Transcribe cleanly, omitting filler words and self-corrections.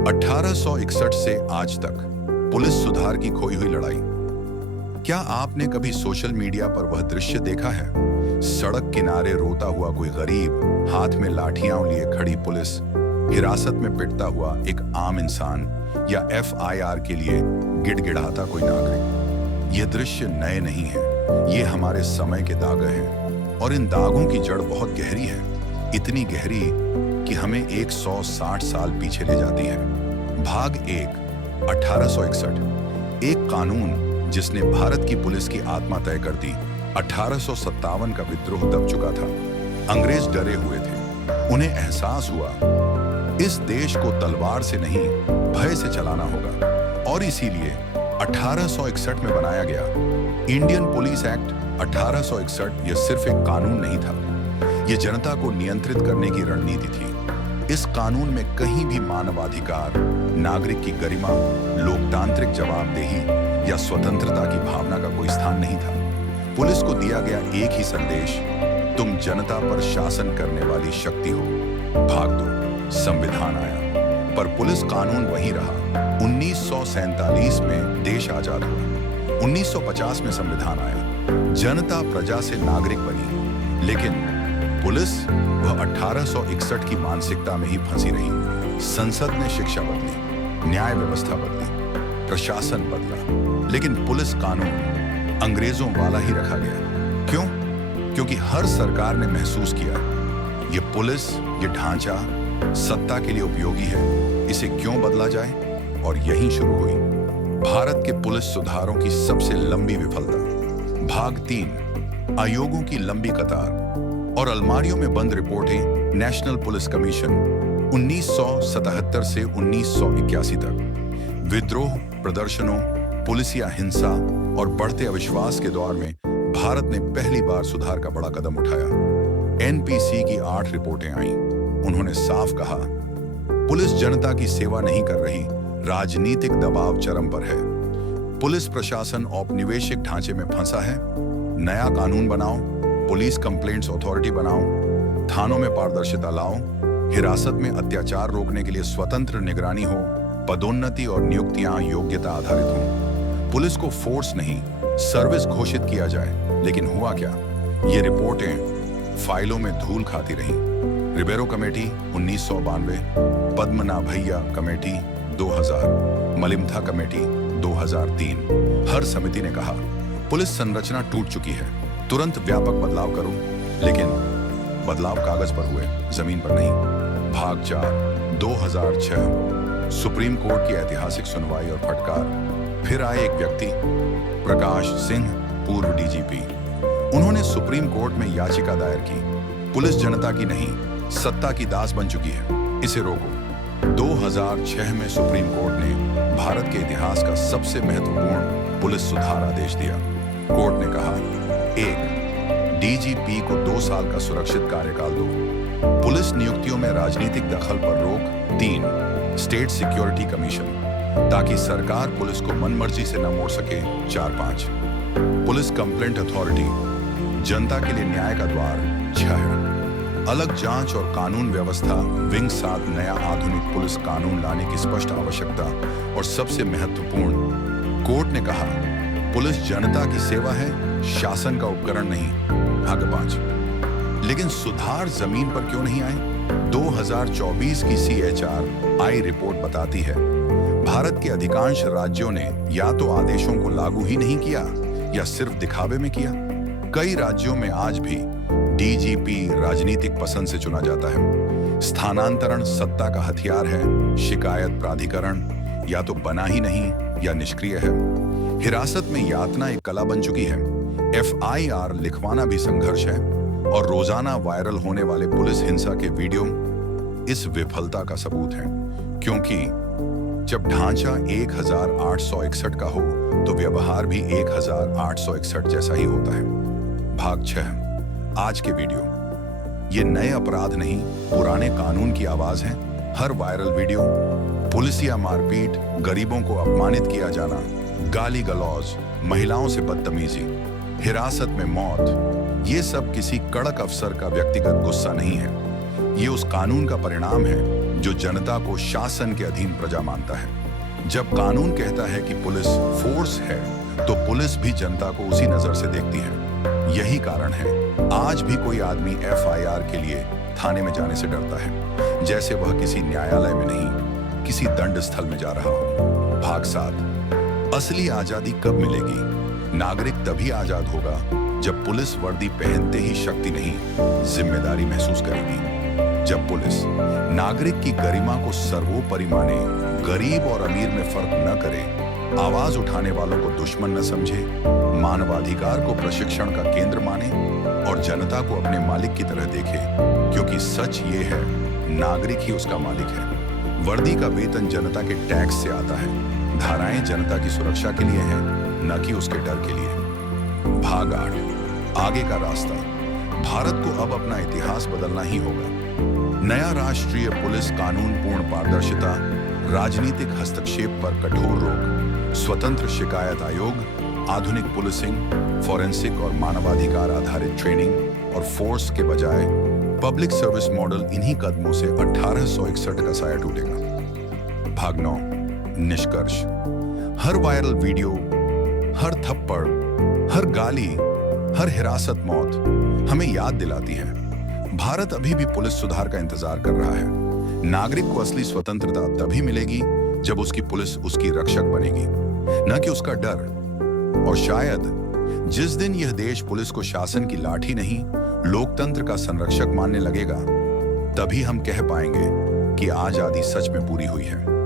1861 से आज तक पुलिस सुधार की खोई हुई लड़ाई। क्या आपने कभी सोशल मीडिया पर वह दृश्य देखा है? सड़क किनारे रोता हुआ कोई गरीब, हाथ में लाठियां लिए खड़ी पुलिस, हिरासत में पिटता हुआ एक आम इंसान, या FIR के लिए गिड़गिड़ाता कोई नागरिक। ये दृश्य नए नहीं हैं, ये हमारे समय के दाग हैं, और इन दागों की जड़ बहुत गहरी है, इतनी गहरी कि हमें 160 साल पीछे ले जाती है। भाग 1, 1861। एक कानून जिसने भारत की पुलिस की आत्मा तय कर दी। 1857 का विद्रोह दब चुका था। अंग्रेज डरे हुए थे। उन्हें एहसास हुआ इस देश को तलवार से नहीं, भय से चलाना होगा, और इसीलिए 1861 में बनाया गया इंडियन पुलिस एक्ट। 1861 यह सिर्फ एक कानून नहीं था, यह जनता को नियंत्रित करने की रणनीति थी। इस कानून में कहीं भी मानवाधिकार, नागरिक की गरिमा, लोकतांत्रिक जवाबदेही या स्वतंत्रता की भावना का कोई स्थान नहीं था। पुलिस को दिया गया एक ही संदेश, तुम जनता पर शासन करने वाली शक्ति हो, भाग दो। संविधान आया, पर पुलिस कानून वही रहा। 1947 में देश आजाद हुआ। 1950 में संविधान आया, जनता प्रजा से नागरिक बनी, लेकिन पुलिस वह 1861 की मानसिकता में ही फंसी रही। संसद ने शिक्षा बदली, न्याय व्यवस्था बदली, प्रशासन बदला, लेकिन पुलिस कानून अंग्रेजों वाला ही रखा गया। क्यों? क्योंकि हर सरकार ने महसूस किया ये पुलिस, ये ढांचा सत्ता के लिए उपयोगी है, इसे क्यों बदला जाए? और यहीं शुरू हुई भारत के पुलिस सुधारों की सबसे लंबी विफलता। भाग 3, आयोगों की लंबी कतार और अलमारियों में बंद रिपोर्टें। नेशनल पुलिस कमीशन 1977 से 1981 तक। विद्रोह, प्रदर्शनों, पुलिसिया हिंसा और बढ़ते अविश्वास के दौर में भारत ने पहली बार सुधार का बड़ा कदम उठाया। NPC की 8 रिपोर्टें आईं। उन्होंने साफ कहा, पुलिस जनता की सेवा नहीं कर रही, राजनीतिक दबाव चरम पर है। पुलिस प्रशासन औपनिवेशिक ढांचे में फंसा है। नया कानून बनाओ, पुलिस कंप्लेंट्स अथॉरिटी बनाओ, थानों में पारदर्शिता लाओ, हिरासत में अत्याचार रोकने के लिए स्वतंत्र निगरानी हो, पदोन्नति और नियुक्तियां योग्यता आधारित हों। पुलिस को फोर्स नहीं, सर्विस घोषित किया जाए। लेकिन हुआ क्या? ये रिपोर्टें फाइलों में धूल खाती रहीं। Ribeiro committee 1992, Padmanabhaiah committee 2000, Malimath committee 2003। हर समिति ने कहा, पुलिस संरचना टूट चुकी है, तुरंत व्यापक बदलाव करो। लेकिन बदलाव कागज पर हुए, जमीन पर नहीं। भाग 4, 2006। सुप्रीम कोर्ट की ऐतिहासिक सुनवाई और फटकार। फिर आए एक व्यक्ति, प्रकाश सिंह, पूर्व DGP। उन्होंने सुप्रीम कोर्ट में याचिका दायर की, पुलिस जनता की नहीं, सत्ता की दास बन चुकी है, इसे रोको। 2006 में सुप्रीम कोर्ट ने भारत के इतिहास का सबसे महत्वपूर्ण पुलिस सुधार आदेश दिया। कोर्ट ने कहा, 1, DGP को 2 साल का सुरक्षित कार्यकाल दो। पुलिस नियुक्तियों में राजनीतिक दखल पर रोक। 3, स्टेट सिक्योरिटी कमीशन, ताकि सरकार पुलिस को मनमर्जी से न मोड़ सके। 4-5, पुलिस कंप्लेंट अथॉरिटी, जनता के लिए न्याय का द्वार। 6, अलग जांच और कानून व्यवस्था। विंग 7, नया आधुनिक पुलिस कानून लाने की स्पष्ट आवश्यकता। और सबसे महत्वपूर्ण, कोर्ट ने कहा, पुलिस जनता की सेवा है, शासन का उपकरण नहीं। भाग 5, लेकिन सुधार जमीन पर क्यों नहीं आए? 2024 की CHR रिपोर्ट बताती है, भारत के अधिकांश राज्यों ने या तो आदेशों को लागू ही नहीं किया या सिर्फ दिखावे में किया। कई राज्यों में आज भी DGP राजनीतिक पसंद से चुना जाता है। स्थानांतरण सत्ता का हथियार है। शिकायत प्राधिकरण या तो बना ही नहीं या निष्क्रिय है। हिरासत में यातना एक कला बन चुकी है। FIR लिखवाना भी संघर्ष है। और रोजाना वायरल होने वाले पुलिस हिंसा के वीडियो इस विफलता का सबूत है। क्योंकि जब ढांचा 1861 का हो तो व्यवहार भी 1861 जैसा ही होता है। भाग 6, आज के वीडियो। ये नए अपराध नहीं, पुराने कानून की आवाज है। हर वायरल वीडियो, पुलिसिया मारपीट, गरीबों को अपमानित किया जाना, गाली गलौज, महिलाओं से बदतमीजी, हिरासत में मौत, ये सब किसी कड़क अफसर का व्यक्तिगत गुस्सा नहीं है। ये उस कानून का परिणाम है जो जनता को शासन के अधीन प्रजा मानता है। जब कानून कहता है कि पुलिस फोर्स है, तो पुलिस भी जनता को उसी नजर से देखती है। यही कारण है आज भी कोई आदमी FIR के लिए थाने में जाने से डरता है, जैसे वह किसी न्यायालय में नहीं, किसी दंड स्थल में जा रहा हो। भाग 7। असली आजादी कब मिलेगी? नागरिक तभी आजाद होगा जब पुलिस वर्दी पहनते ही शक्ति नहीं, जिम्मेदारी महसूस करेगी। जब पुलिस नागरिक की गरिमा को सर्वोपरि माने, गरीब और अमीर में फर्क न करे, आवाज उठाने वालों को दुश्मन न समझे, मानवाधिकार को प्रशिक्षण का केंद्र माने और जनता को अपने मालिक की तरह देखे, क्योंकि सच ये है, नागरिक ही उसका मालिक है। वर्दी का वेतन जनता के टैक्स से आता है। धाराएं जनता की सुरक्षा के लिए हैं, न कि उसके डर के लिए। भाग 8। आगे का रास्ता। भारत को अब अपना इतिहास बदलना ही होगा। नया राष्ट्रीय पुलिस कानून पूर्ण पारदर्शिता, राजनीतिक हस्तक्षेप पर कठोर रोक, स्वतंत्र शिकायत आयोग, आधुनिक पुलिसिंग, फॉरेंसिक और मानवाधिकार आधारित ट्रेनिंग और फोर्स के बजाय पब्लिक सर्विस मॉडल, इन्हीं कदमों से 1861 का साया टूटेगा। भाग 9। निष्कर्ष। हर वायरल वीडियो, हर थप्पड़, हर गाली, हर हिरासत मौत हमें याद दिलाती है, भारत अभी भी पुलिस सुधार का इंतजार कर रहा है। नागरिक को असली स्वतंत्रता तभी मिलेगी जब उसकी पुलिस उसकी रक्षक बनेगी, न कि उसका डर। और शायद जिस दिन यह देश पुलिस को शासन की लाठी नहीं, लोकतंत्र का संरक्षक मानने लगेगा, तभी हम कह पाएंगे कि आजादी सच में पूरी हुई है।